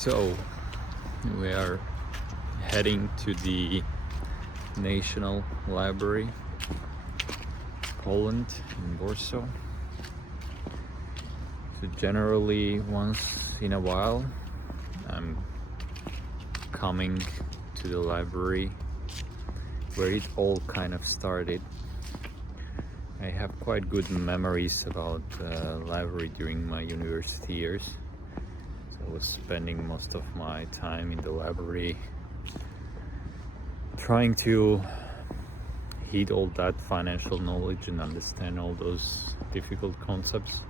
So we are heading to the National Library, Poland, in Warsaw. So generally once in a while I'm coming to the library where it all kind of started. I have quite good memories about the library during my university years. So I was spending most of my time in the library trying to heed all that financial knowledge and understand all those difficult concepts.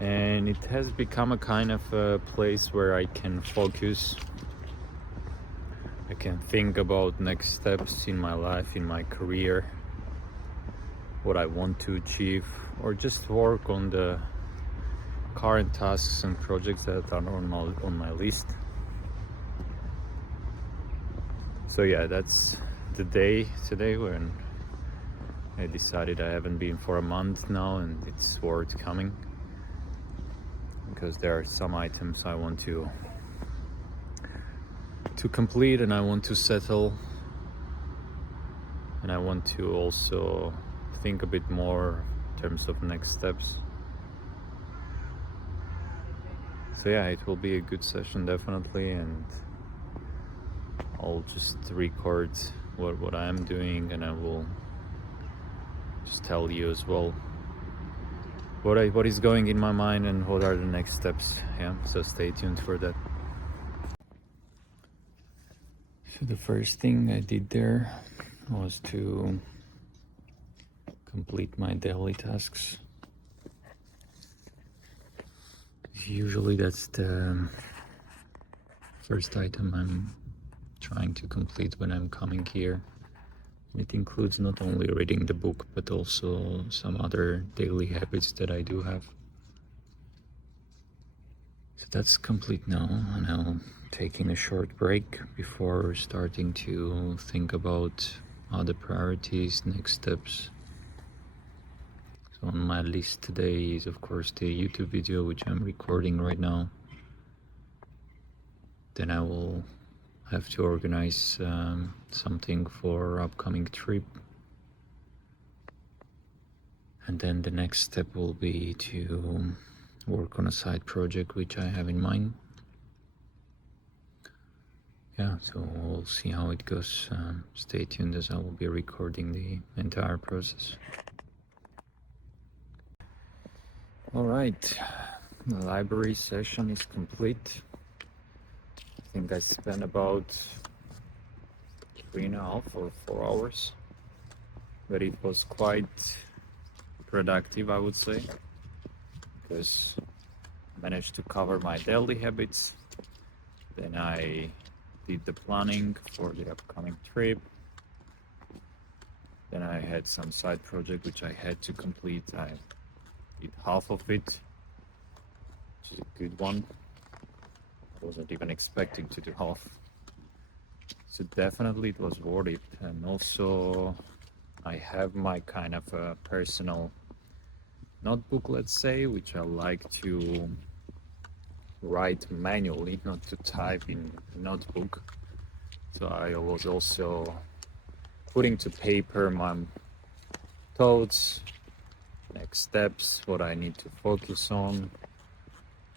And it has become a kind of a place where I can focus. I can think about next steps in my life, in my career, what I want to achieve, or just work on the current tasks and projects that are on my list. So yeah, that's the day today when I decided I haven't been for a month now and it's worth coming, because there are some items I want to complete and I want to settle, and I want to also think a bit more in terms of next steps. So yeah, it will be a good session definitely, and I'll just record what I am doing, and I will just tell you as well what is going in my mind and what are the next steps. Yeah, so stay tuned for that. So the first thing I did there was to complete my daily tasks. Usually that's the first item I'm trying to complete when I'm coming here. It includes not only reading the book, but also some other daily habits that I do have. So that's complete now, and I'm taking a short break before starting to think about other priorities, next steps. So on my list today is of course the YouTube video, which I'm recording right now. Then I will have to organize something for upcoming trip. And then the next step will be to work on a side project which I have in mind. Yeah, so we'll see how it goes. Stay tuned, as I will be recording the entire process. All right, the library session is complete. I think I spent about 3.5 or 4 hours, but it was quite productive, I would say, because I managed to cover my daily habits. Then I did the planning for the upcoming trip. Then I had some side project which I had to complete. I did half of it, which is a good one. I wasn't even expecting to do half. So definitely it was worth it. And also I have my kind of a personal notebook, let's say, which I like to write manually, not to type in a notebook. So I was also putting to paper my thoughts, next steps, what I need to focus on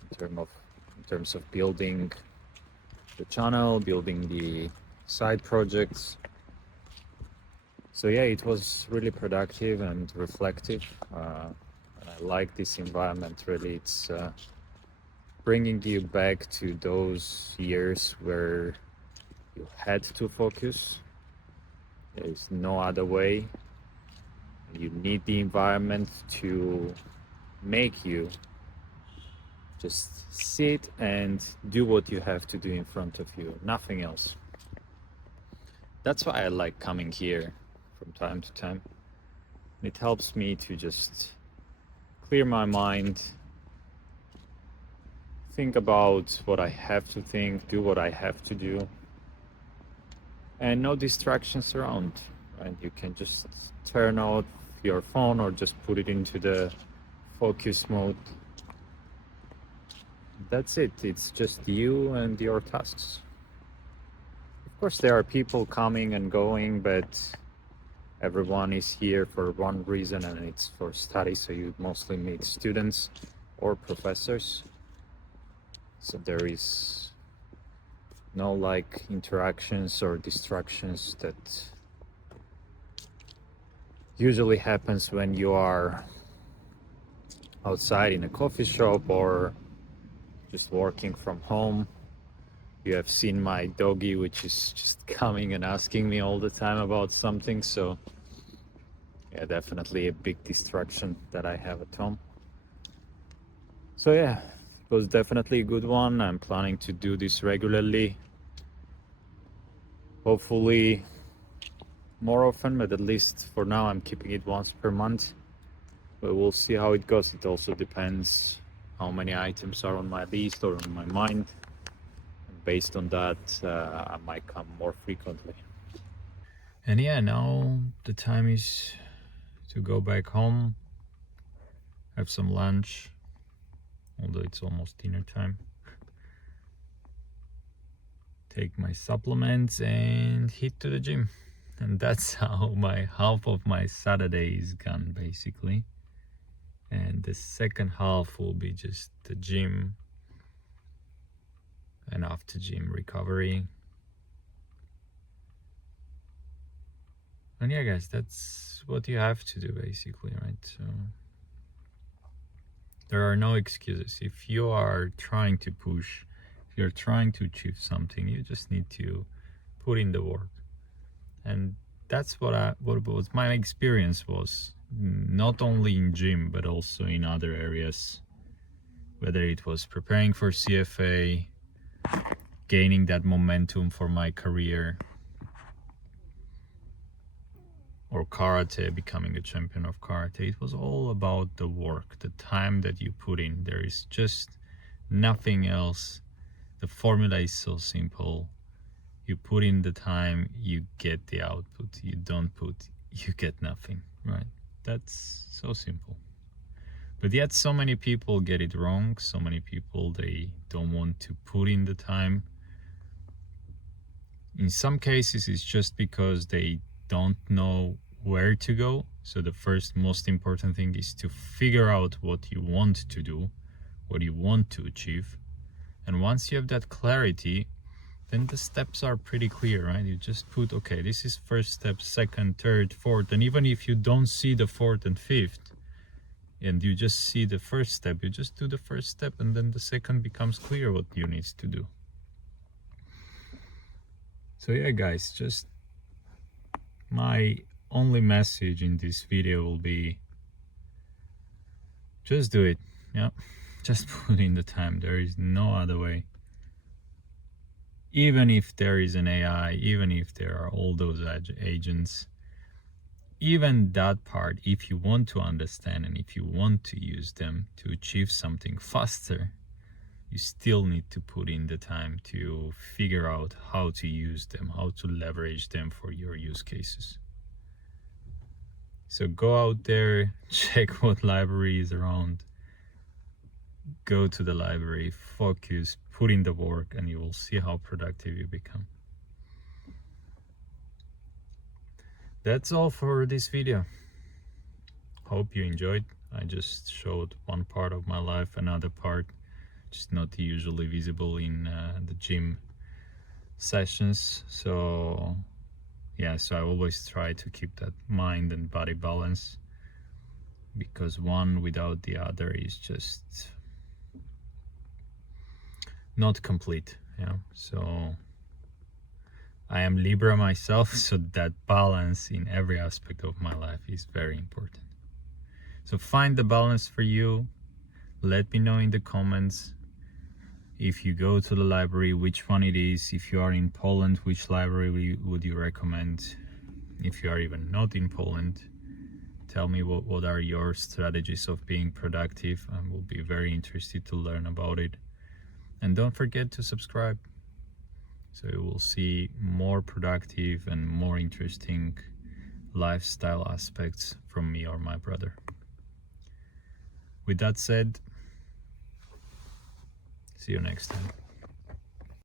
in terms of building the channel, building the side projects. So yeah, it was really productive and reflective. And I like this environment really. It's bringing you back to those years where you had to focus. There is no other way. You need the environment to make you just sit and do what you have to do in front of you, nothing else. That's why I like coming here from time to time. It helps me to just clear my mind, think about what I have to think, do what I have to do, and no distractions around. And you can just turn off your phone or just put it into the focus mode. that's it. It's just you and your tasks. Of course, there are people coming and going, but everyone is here for one reason, and it's for study. So you mostly meet students or professors. So there is no like interactions or distractions that usually happens when you are outside in a coffee shop or just working from home. You have seen my doggy, which is just coming and asking me all the time about something. So yeah, definitely a big distraction that I have at home. So yeah, it was definitely a good one. I'm planning to do this regularly. Hopefully more often, but at least for now I'm keeping it once per month. But we'll see how it goes. It also depends how many items are on my list or on my mind. And based on that, I might come more frequently. And yeah, now the time is to go back home, have some lunch, although it's almost dinner time. Take my supplements and hit to the gym. And that's how my half of my Saturday is gone, basically. And the second half will be just the gym and after gym recovery. And yeah, guys, that's what you have to do, basically, right? So there are no excuses. If you are trying to push, if you're trying to achieve something, you just need to put in the work. And that's what my experience was, not only in gym but also in other areas, whether it was preparing for CFA, gaining that momentum for my career, or karate, becoming a champion of karate. It was all about the work, the time that you put in. There is just nothing else. The formula is so simple. You put in the time, you get the output. You don't put, you get nothing, right? That's so simple. But yet so many people get it wrong. So many people, they don't want to put in the time. In some cases, it's just because they don't know where to go. So the first most important thing is to figure out what you want to do, what you want to achieve. And once you have that clarity, then the steps are pretty clear, right? You just put, okay, this is first step, second, third, fourth. And even if you don't see the fourth and fifth, and you just see the first step, you just do the first step, and then the second becomes clear what you need to do. So yeah, guys, just my only message in this video will be, just do it. Yeah, just put in the time. There is no other way. Even if there is an AI, even if there are all those agents, even that part, if you want to understand and if you want to use them to achieve something faster, you still need to put in the time to figure out how to use them, how to leverage them for your use cases. So go out there, check what library is around, go to the library, focus, put in the work, and you will see how productive you become. That's all for this video. Hope you enjoyed. I just showed one part of my life, another part just not usually visible in the gym sessions. So yeah, so I always try to keep that mind and body balance, because one without the other is just not complete. Yeah, so I am Libra myself, so that balance in every aspect of my life is very important. So find the balance for you. Let me know in the comments. If you go to the library, which one it is. If you are in Poland, which library would you recommend? If you are even not in Poland, tell me what are your strategies of being productive. I will be very interested to learn about it. And don't forget to subscribe, so you will see more productive and more interesting lifestyle aspects from me or my brother. With that said, See you next time.